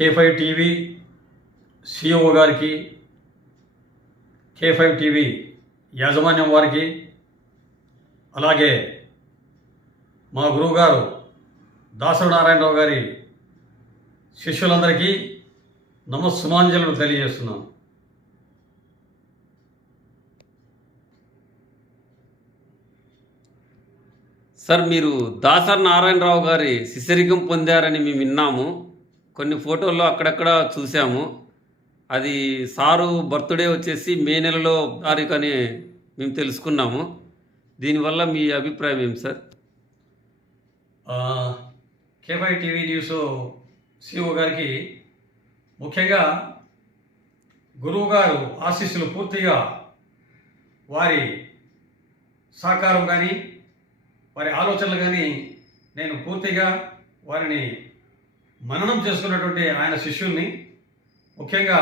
K5 TV CEO గారికి, K5 TV యాజమాన్యం వారికి, అలాగే మా గురువుగారు దాసరి నారాయణరావు గారి శిష్యులందరికీ నమస్సుమాంజలు తెలియజేస్తున్నాను. సార్, మీరు దాసరి నారాయణరావు గారి శిష్యరికం పొందారని మేము విన్నాము. కొన్ని ఫోటోల్లో అక్కడక్కడ చూసాము. అది సారు బర్త్డే వచ్చేసి మే నెలలో తారీఖు అని మేము తెలుసుకున్నాము. దీనివల్ల మీ అభిప్రాయం ఏమి sir? K5 TV news CEO గారికి ముఖ్యంగా గురువుగారు ఆశీస్సులు పూర్తిగా వారి సహకారం కానీ వారి ఆలోచనలు కానీ నేను పూర్తిగా వారిని మననం చేసుకున్నటువంటి ఆయన శిష్యుల్ని, ముఖ్యంగా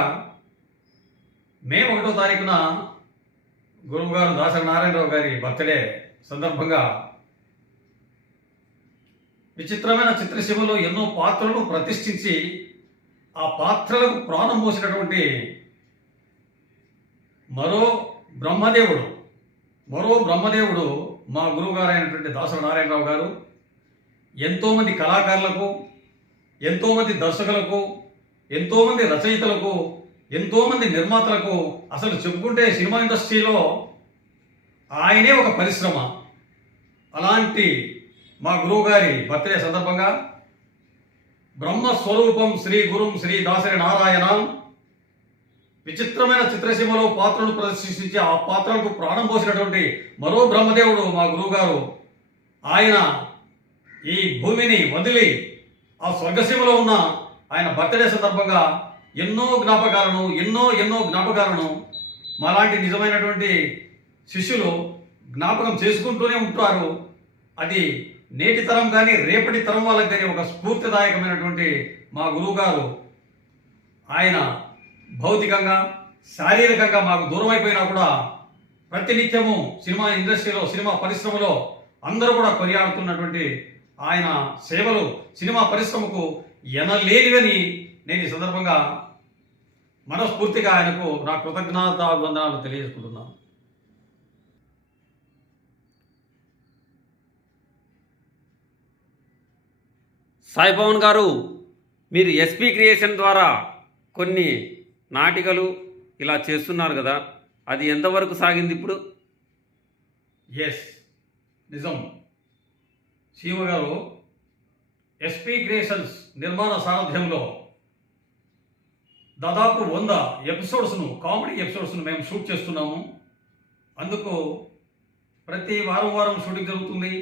మే 1వ తారీఖున గురువుగారు దాసరి నారాయణరావు గారి బర్త్డే సందర్భంగా విచిత్రమైన చిత్రసీమలో ఎన్నో పాత్రలను ప్రతిష్ఠించి ఆ పాత్రలకు ప్రాణం పోసినటువంటి మరో బ్రహ్మదేవుడు మా గురువుగారు అయినటువంటి దాసరి నారాయణరావు గారు ఎంతోమంది కళాకారులకు, ఎంతోమంది దర్శకులకు, ఎంతోమంది రచయితలకు, ఎంతోమంది నిర్మాతలకు, అసలు చెప్పుకుంటే సినిమా ఇండస్ట్రీలో ఆయనే ఒక పరిశ్రమ. అలాంటి మా గురువుగారి బర్త్డే సందర్భంగా బ్రహ్మస్వరూపం శ్రీ గురుం శ్రీ దాసరి నారాయణ విచిత్రమైన చిత్రసీమలో పాత్రను ప్రదర్శించి ఆ పాత్రలకు ప్రాణం పోసినటువంటి మరో బ్రహ్మదేవుడు మా గురువుగారు. ఆయన ఈ భూమిని వదిలి ఆ స్వర్గసీమలో ఉన్న ఆయన బర్త్డే సందర్భంగా ఎన్నో జ్ఞాపకాలను మాలాంటి నిజమైనటువంటి శిష్యులు జ్ఞాపకం చేసుకుంటూనే ఉంటారు. అది నేటి తరం కానీ రేపటి తరం వాళ్ళకి కానీ ఒక స్ఫూర్తిదాయకమైనటువంటి మా గురువుగారు. ఆయన భౌతికంగా, శారీరకంగా మాకు దూరం అయిపోయినా కూడా ప్రతినిత్యము సినిమా ఇండస్ట్రీలో, సినిమా పరిశ్రమలో అందరూ కూడా కొనియాడుతున్నటువంటి ఆయన సేవలు సినిమా పరిశ్రమకు ఎనలేనివని నేను ఈ సందర్భంగా మనస్ఫూర్తిగా ఆయనకు నా కృతజ్ఞతాభివందనాలు తెలియజేసుకుంటున్నాను. సాయి పవన్ గారు, మీరు ఎస్పీ క్రియేషన్ ద్వారా కొన్ని నాటికలు ఇలా చేస్తున్నారు కదా, అది ఎంతవరకు సాగింది ఇప్పుడు? ఎస్, నిజం. శివ గారు ఎస్పీ క్రియేషన్స్ నిర్మాణ సారథ్యంలో దాదాపు 100 ఎపిసోడ్స్ను, కామెడీ ఎపిసోడ్స్ను మేము షూట్ చేస్తున్నాము. అందుకు ప్రతి వారం షూటింగ్ జరుగుతుంది.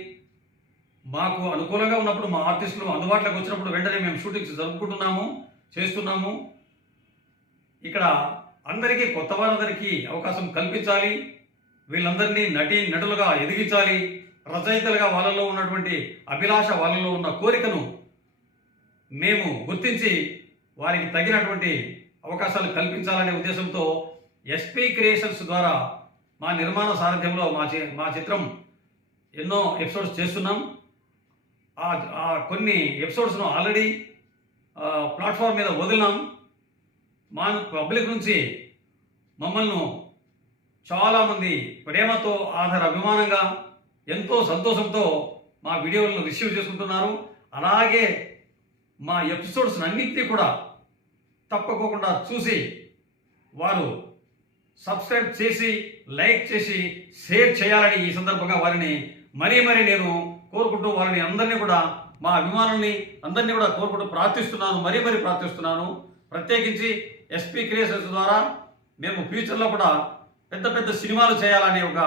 మాకు అనుకూలంగా ఉన్నప్పుడు, మా ఆర్టిస్టులు అందుబాటులోకి వచ్చినప్పుడు వెంటనే మేము షూటింగ్స్ చేస్తున్నాము. ఇక్కడ అందరికీ, కొత్త వారందరికీ అవకాశం కల్పించాలి. వీళ్ళందరినీ నటులుగా ఎదిగించాలి. రచయితలుగా వాళ్ళలో ఉన్నటువంటి అభిలాష, వాళ్ళలో ఉన్న కోరికను మేము గుర్తించి వారికి తగినటువంటి అవకాశాలు కల్పించాలనే ఉద్దేశంతో ఎస్పీ క్రియేషన్స్ ద్వారా మా నిర్మాణ సారథ్యంలో మా చిత్రం ఎన్నో ఎపిసోడ్స్ చేస్తున్నాం. కొన్ని ఎపిసోడ్స్ను ఆల్రెడీ ప్లాట్ఫామ్ మీద వదిలినాం. మా పబ్లిక్ నుంచి మమ్మల్ని చాలామంది ప్రేమతో, అభిమానంగా, ఎంతో సంతోషంతో మా వీడియోలను రిసీవ్ చేసుకుంటున్నారు. అలాగే మా ఎపిసోడ్స్ అన్నింటినీ కూడా తప్పకోకుండా చూసి వారు సబ్స్క్రైబ్ చేసి, లైక్ చేసి, షేర్ చేయాలని ఈ సందర్భంగా వారిని మరీ నేను కోరుకుంటూ, వారిని అందరినీ కూడా, మా అభిమానుల్ని అందరినీ కూడా కోరుకుంటూ మరీ ప్రార్థిస్తున్నాను. ప్రత్యేకించి ఎస్పీ క్రియేషన్స్ ద్వారా మేము ఫ్యూచర్లో కూడా పెద్ద సినిమాలు చేయాలనే ఒక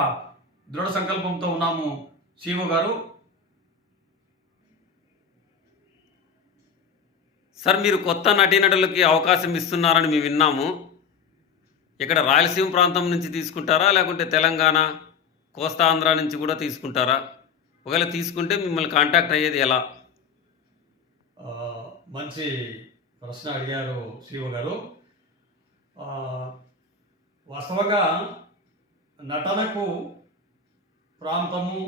దృఢ సంకల్పంతో ఉన్నాము. శివ గారు, సార్, మీరు కొత్త నటీనటులకి అవకాశం ఇస్తున్నారని మేము విన్నాము. ఇక్కడ రాయలసీమ ప్రాంతం నుంచి తీసుకుంటారా, లేకుంటే తెలంగాణ, కోస్తా ఆంధ్ర నుంచి కూడా తీసుకుంటారా? ఒకవేళ తీసుకుంటే మిమ్మల్ని కాంటాక్ట్ అయ్యేది ఎలా? మంచి ప్రశ్న అడిగారు శివ గారు. వాస్తవంగా నటనకు ప్రాంతము,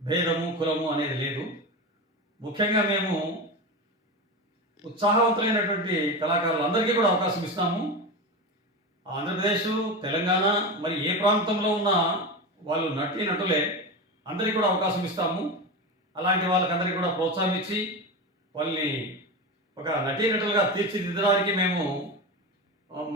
భేదము, కులము అనేది లేదు. ముఖ్యంగా మేము ఉత్సాహవంతులైనటువంటి కళాకారులందరికీ కూడా అవకాశం ఇస్తాము. ఆంధ్రప్రదేశ్, తెలంగాణ, మరి ఏ ప్రాంతంలో ఉన్న వాళ్ళు నటులే అందరికీ కూడా అవకాశం ఇస్తాము. అలాంటి వాళ్ళకందరికీ కూడా ప్రోత్సాహం ఇచ్చి వాళ్ళని ఒక నటులుగా తీర్చిదిద్దడానికి మేము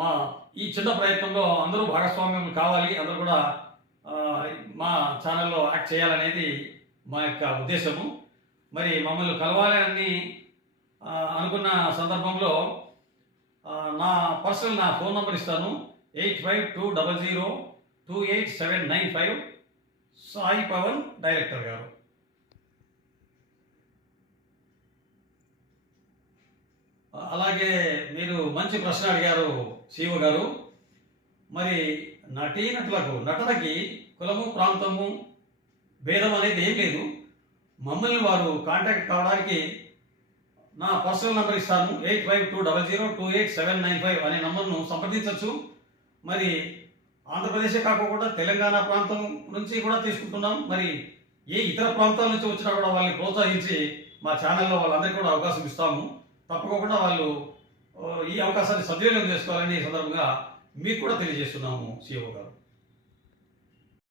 మా ఈ చిన్న ప్రయత్నంలో అందరూ భాగస్వామ్యం కావాలి, అందరూ కూడా ఆ, మా ఛానల్లో యాక్ట్ చేయాలనేది మా యొక్క ఉద్దేశము. మరి మమ్మల్ని కలవాలని అనుకున్న సందర్భంలో నా పర్సనల్ ఫోన్ నంబర్ ఇస్తాను. 8520028795 సాయి పవన్ డైరెక్టర్ గారు. అలాగే మీరు మంచి ప్రశ్న అడిగారు శివ గారు. మరి నటనకి కులము ప్రాంతము భేదం అనేది ఏం లేదు. మమ్మల్ని వారు కాంటాక్ట్ కావడానికి నా పర్సనల్ నెంబర్ ఇస్తాను. 8520028795 అనే నంబర్ను సంప్రదించవచ్చు. మరి ఆంధ్రప్రదేశే కాకుండా తెలంగాణ ప్రాంతం నుంచి కూడా తీసుకుంటున్నాం. మరి ఏ ఇతర ప్రాంతాల నుంచి వచ్చినా కూడా వాళ్ళని ప్రోత్సహించి మా ఛానల్లో వాళ్ళందరికీ కూడా అవకాశం ఇస్తాము. తప్పకుండా వాళ్ళు ఈ అవకాశాన్ని సద్వినియోగం చేసుకోవాలని ఈ సందర్భంగా మీకు కూడా తెలియజేస్తున్నాము సిఓ గారు.